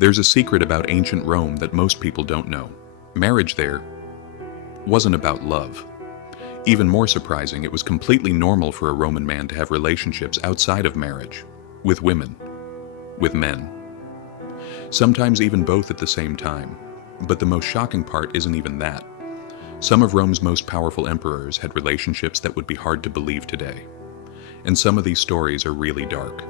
There's a secret about ancient Rome that most people don't know. Marriage there wasn't about love. Even more surprising, it was completely normal for a Roman man to have relationships outside of marriage, with women, with men. Sometimes even both at the same time. But the most shocking part isn't even that. Some of Rome's most powerful emperors had relationships that would be hard to believe today. And some of these stories are really dark.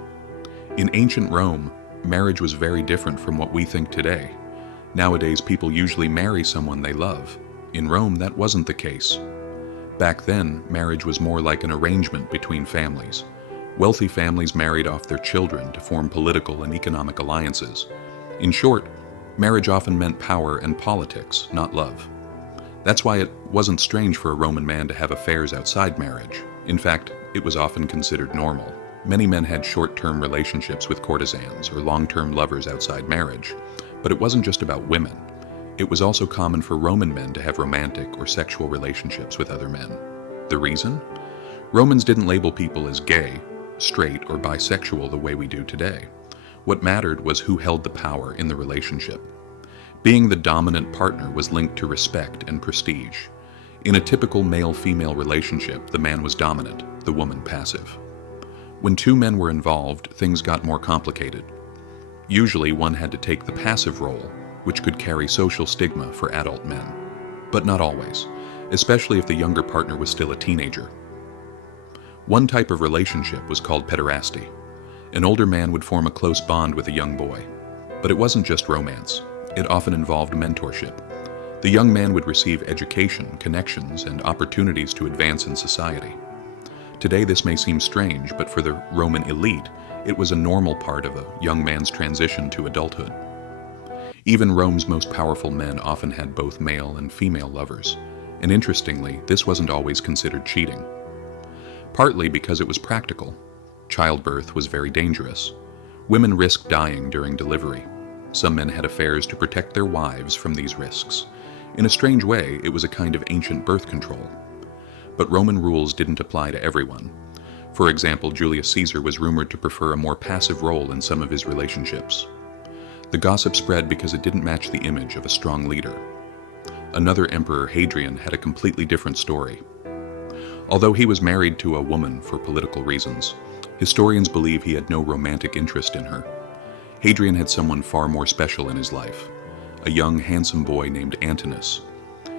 In ancient Rome, marriage was very different from what we think today. Nowadays, people usually marry someone they love. In Rome, that wasn't the case. Back then, marriage was more like an arrangement between families. Wealthy families married off their children to form political and economic alliances. In short, marriage often meant power and politics, not love. That's why it wasn't strange for a Roman man to have affairs outside marriage. In fact, it was often considered normal. Many men had short-term relationships with courtesans or long-term lovers outside marriage. But it wasn't just about women. It was also common for Roman men to have romantic or sexual relationships with other men. The reason? Romans didn't label people as gay, straight, or bisexual the way we do today. What mattered was who held the power in the relationship. Being the dominant partner was linked to respect and prestige. In a typical male-female relationship, the man was dominant, the woman passive. When two men were involved, things got more complicated. Usually one had to take the passive role, which could carry social stigma for adult men. But not always, especially if the younger partner was still a teenager. One type of relationship was called pederasty. An older man would form a close bond with a young boy. But it wasn't just romance. It often involved mentorship. The young man would receive education, connections, and opportunities to advance in society. Today this may seem strange, but for the Roman elite, it was a normal part of a young man's transition to adulthood. Even Rome's most powerful men often had both male and female lovers, and interestingly, this wasn't always considered cheating. Partly because it was practical. Childbirth was very dangerous. Women risked dying during delivery. Some men had affairs to protect their wives from these risks. In a strange way, it was a kind of ancient birth control. But Roman rules didn't apply to everyone. For example, Julius Caesar was rumored to prefer a more passive role in some of his relationships. The gossip spread because it didn't match the image of a strong leader. Another emperor, Hadrian, had a completely different story. Although he was married to a woman for political reasons, historians believe he had no romantic interest in her. Hadrian had someone far more special in his life, a young, handsome boy named Antinous.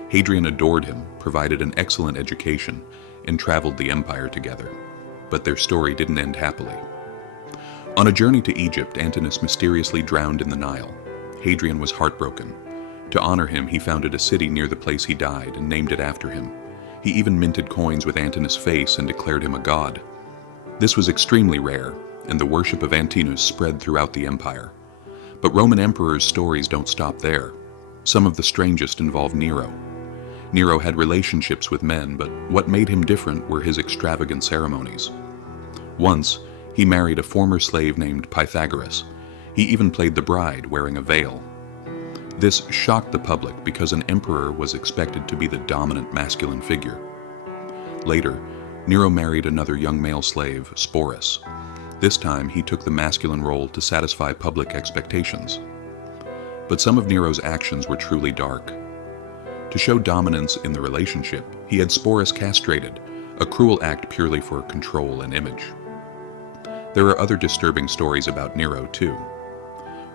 Hadrian adored him, provided an excellent education, and traveled the empire together. But their story didn't end happily. On a journey to Egypt, Antinous mysteriously drowned in the Nile. Hadrian was heartbroken. To honor him, he founded a city near the place he died and named it after him. He even minted coins with Antinous' face and declared him a god. This was extremely rare, and the worship of Antinous spread throughout the empire. But Roman emperors' stories don't stop there. Some of the strangest involve Nero. Nero had relationships with men, but what made him different were his extravagant ceremonies. Once, he married a former slave named Pythagoras. He even played the bride wearing a veil. This shocked the public because an emperor was expected to be the dominant masculine figure. Later, Nero married another young male slave, Sporus. This time, he took the masculine role to satisfy public expectations. But some of Nero's actions were truly dark. To show dominance in the relationship, he had Sporus castrated, a cruel act purely for control and image. There are other disturbing stories about Nero, too.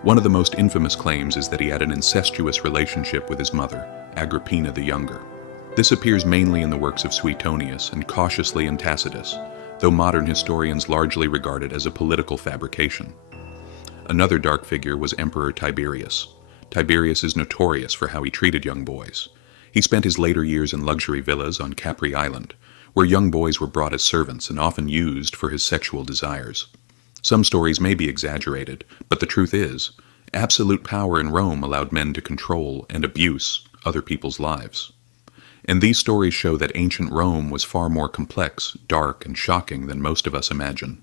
One of the most infamous claims is that he had an incestuous relationship with his mother, Agrippina the Younger. This appears mainly in the works of Suetonius and cautiously in Tacitus, though modern historians largely regard it as a political fabrication. Another dark figure was Emperor Tiberius. Tiberius is notorious for how he treated young boys. He spent his later years in luxury villas on Capri Island, where young boys were brought as servants and often used for his sexual desires. Some stories may be exaggerated, but the truth is, absolute power in Rome allowed men to control and abuse other people's lives. And these stories show that ancient Rome was far more complex, dark, and shocking than most of us imagine.